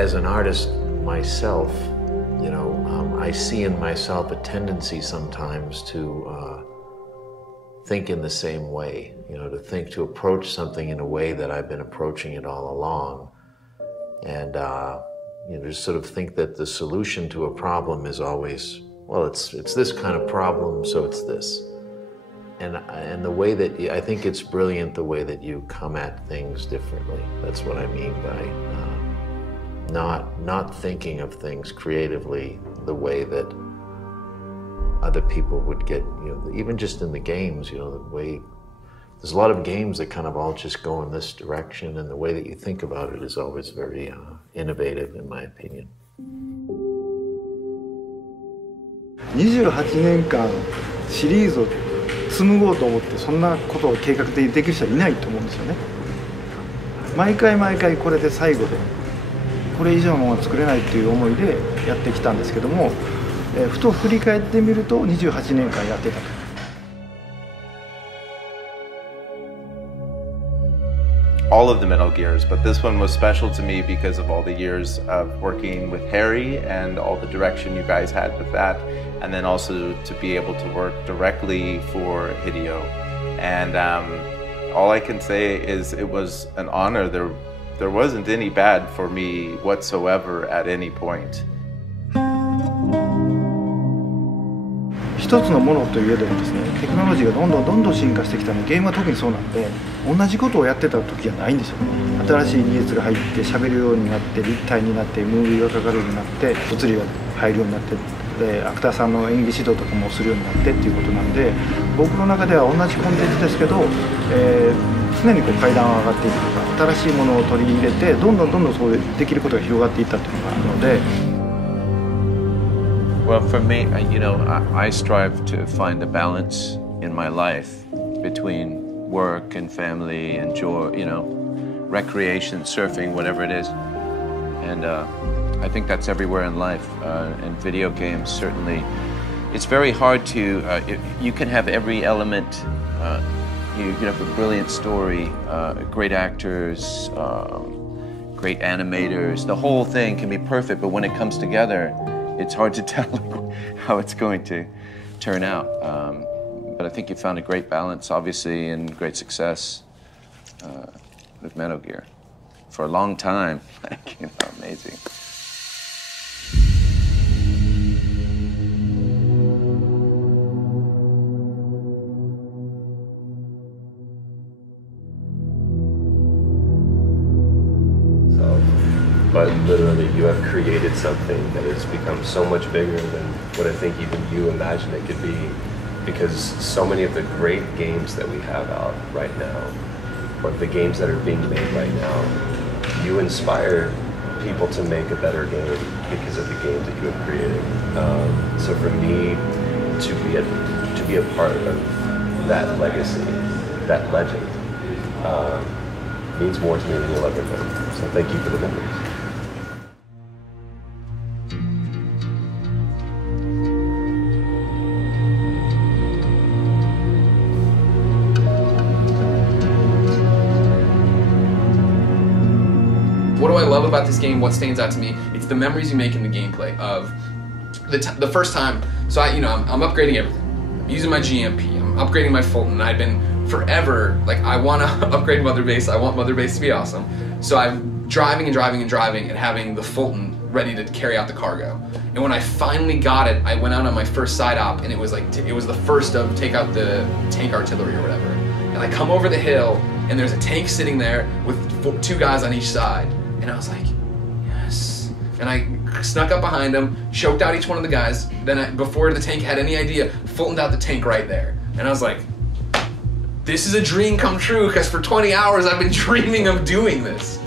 as an artist myself, you know, I see in myself a tendency sometimes to think in the same way, you know, to approach something in a way that I've been approaching it all along. And, you know, just sort of think that the solution to a problem is always, well, it's this kind of problem, so it's this. And the way that, I think it's brilliant the way that you come at things differently. That's what I mean by not thinking of things creatively the way that other people would get, you know, even just in the games, you know, the way, there's a lot of games that kind of all just go in this direction, and the way that you think about it is always very innovative, in my opinion. 28年間シリーズを紡ごうと思ってそんなことを計画的にできる人はいないと思うんですよね。毎回毎回これで最後でこれ以上のものは作れないという思いでやってきたんですけども、ふと振り返ってみると28年間やってたと。All of the Metal Gears, but this one was special to me because of all the years of working with Harry and all the direction you guys had with that, and then also to be able to work directly for Hideo. And all I can say is it was an honor. There wasn't any bad for me whatsoever at any point. 一つのものといえどもですね、テクノロジーがどんどん進化してきたので、ゲームは特にそうなんで、同じことをやってた時じゃないんですよね。新しい技術が入って喋るようになって、立体になって、ムービーがかかるようになって、物理が入るようになって、でアクターさんの演技指導とかもするようになってっていうことなんで、僕の中では同じコンテンツですけど、常にこう階段を上がっていくとか、新しいものを取り入れてどんどんそうできることが広がっていったっていうのがあるので。Well, for me, you know, I strive to find a balance in my life between work and family and joy, you know, recreation, surfing, whatever it is. And I think that's everywhere in life. And video games, certainly. It's very hard to, you can have every element. You can have a brilliant story, great actors, great animators. The whole thing can be perfect, but when it comes together, it's hard to tell how it's going to turn out. But I think you found a great balance, obviously, and great success with Metal Gear. For a long time, like, you know, amazing. But literally, you have created something that has become so much bigger than what I think even you imagined it could be. Because so many of the great games that we have out right now, or the games that are being made right now, you inspire people to make a better game because of the games that you have created. So for me, to be a part of that legacy, that legend, means more to me than you'll ever know. So thank you for the memories. What do I love about this game? What stands out to me? It's the memories you make in the gameplay of the first time. So I'm upgrading everything. I'm using my GMP. I'm upgrading my Fulton. I've been forever like I want to upgrade Mother Base. I want Mother Base to be awesome. So I'm driving and having the Fulton ready to carry out the cargo. And when I finally got it, I went out on my first side op, and it was like it was the first of take out the tank artillery or whatever. And I come over the hill, and there's a tank sitting there with two guys on each side. And I was like, yes. And I snuck up behind him, choked out each one of the guys. Then before the tank had any idea, Fultoned out the tank right there. And I was like, this is a dream come true, because for 20 hours I've been dreaming of doing this.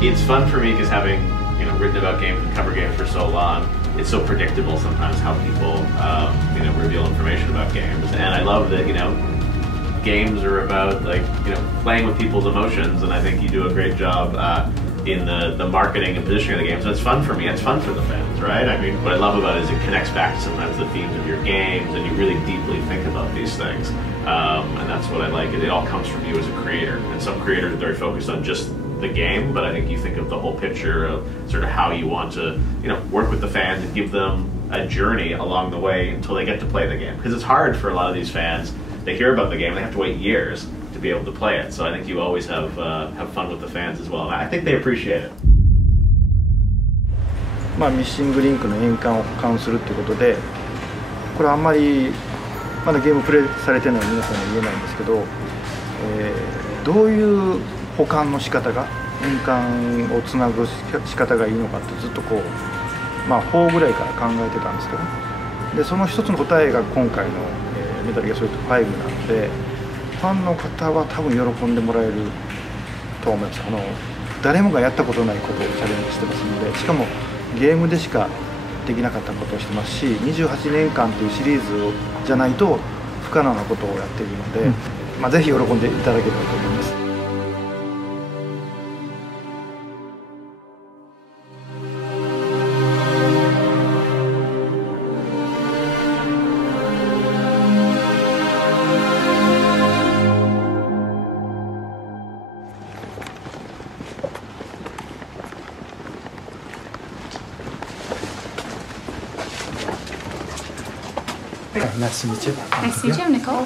It's fun for me because having written about games and cover games for so long, it's so predictable sometimes how people reveal information about games, and I love that games are about playing with people's emotions, and I think you do a great job in the marketing and positioning of the games. So it's fun for me. It's fun for the fans, right? I mean, what I love about it is it connects back to sometimes the themes of your games, and you really deeply think about these things. And that's what I like. It all comes from you as a creator. And some creators are very focused on just the game, but I think you think of the whole picture of sort of how you want to, work with the fans and give them a journey along the way until they get to play the game. Because it's hard for a lot of these fans. They hear about the game, they have to wait years to be able to play it. So I think you always have fun with the fans as well. And I think they appreciate it. ミッシングリンクの円環を保管するということで、これはあんまりまだゲームプレイされてない皆さんには言えないんですけど、どういう保管の仕方が、円環をつなぐ仕方がいいのかってずっとこう、4ぐらいから考えてたんですけど、でその一つの答えが今回の、メタルギアソリッド5なので、ファンの方は多分喜んでもらえると思います。誰もがやったことないことをチャレンジしてますので、しかもゲームでしかできなかったことをしてますし、28年間というシリーズじゃないと不可能なことをやっているので、ぜひ喜んでいただければと思います。Nice to meet you. Nice to meet you, I'm Nicole.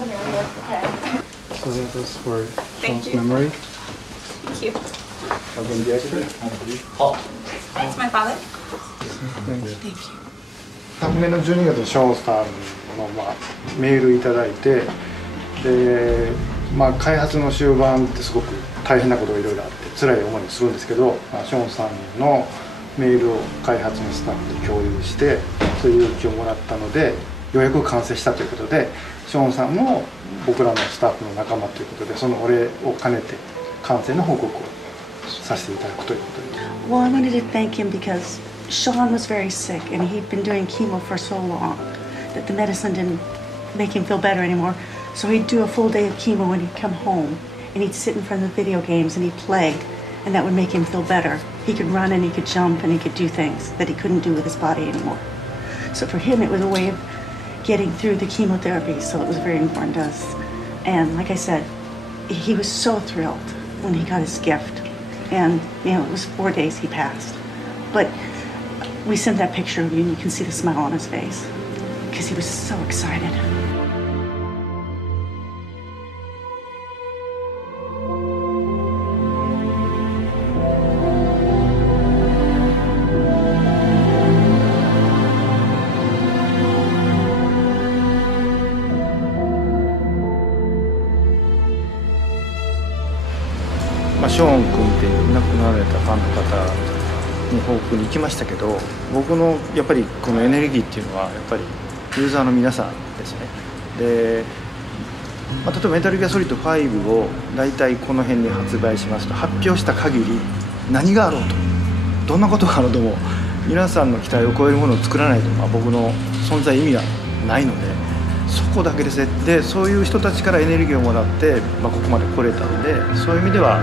So that was for Thank Sean's you. memory. Thank you. I'll bring the extra. That's my father. Thank you. Thank you. 昨年の12月にショーンさんの、メールいただいて、で、開発の終盤ってすごく大変なことがいろいろあって辛い思いをするんですけど、ショーンさんのメールを開発のスタッフと共有してそういう勇気をもらったので、ようやく完成したということで、ショーンさんも僕らのスタッフの仲間ということで、そのお礼を兼ねて完成の報告をさせていただくということで。Well, I wanted to thank him because Sean was very sick and he'd been doing chemo for so long that the medicine didn't make him feel better anymore. So he'd do a full day of chemo and he'd come home and he'd sit in front of the video games and he'd play, and that would make him feel better. He could run and he could jump and he could do things that he couldn't do with his body anymore. So for him it was a way of getting through the chemotherapy, so it was very important to us. And like I said, he was so thrilled when he got his gift. And it was 4 days he passed. But we sent that picture of you and you can see the smile on his face because he was so excited.ショーン君っていう亡くなられたファンの方に報告に行きましたけど、僕のやっぱりこのエネルギーっていうのはやっぱりユーザーの皆さんですね。で、例えばメタルギアソリッド5を大体この辺に発売しますと、発表した限り何があろうと、どんなことがあろうとも皆さんの期待を超えるものを作らないと、僕の存在意味がないので、そこだけですね。で、そういう人たちからエネルギーをもらって、ここまで来れたので、そういう意味では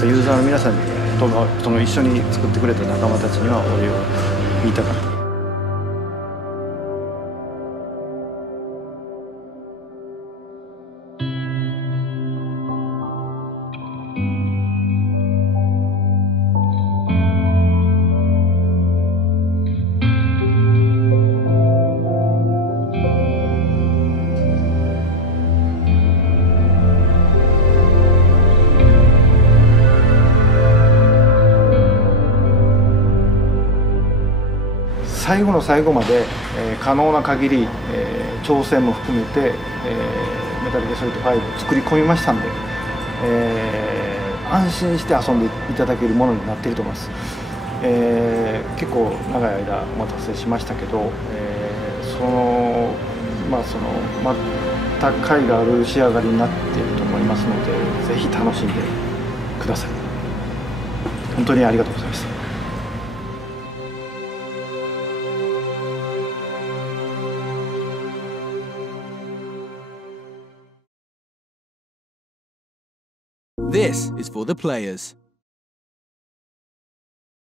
ユーザーの皆さんと一緒に作ってくれた仲間たちにはお礼を言いたかった。最後の最後まで、可能な限り、挑戦も含めて、メタルギアソリッド5を作り込みましたんで、安心して遊んでいただけるものになっていると思います。結構長い間お待たせしましたけど、また甲斐がある仕上がりになっていると思いますので、ぜひ楽しんでください。本当にありがとうございます。This is for the players.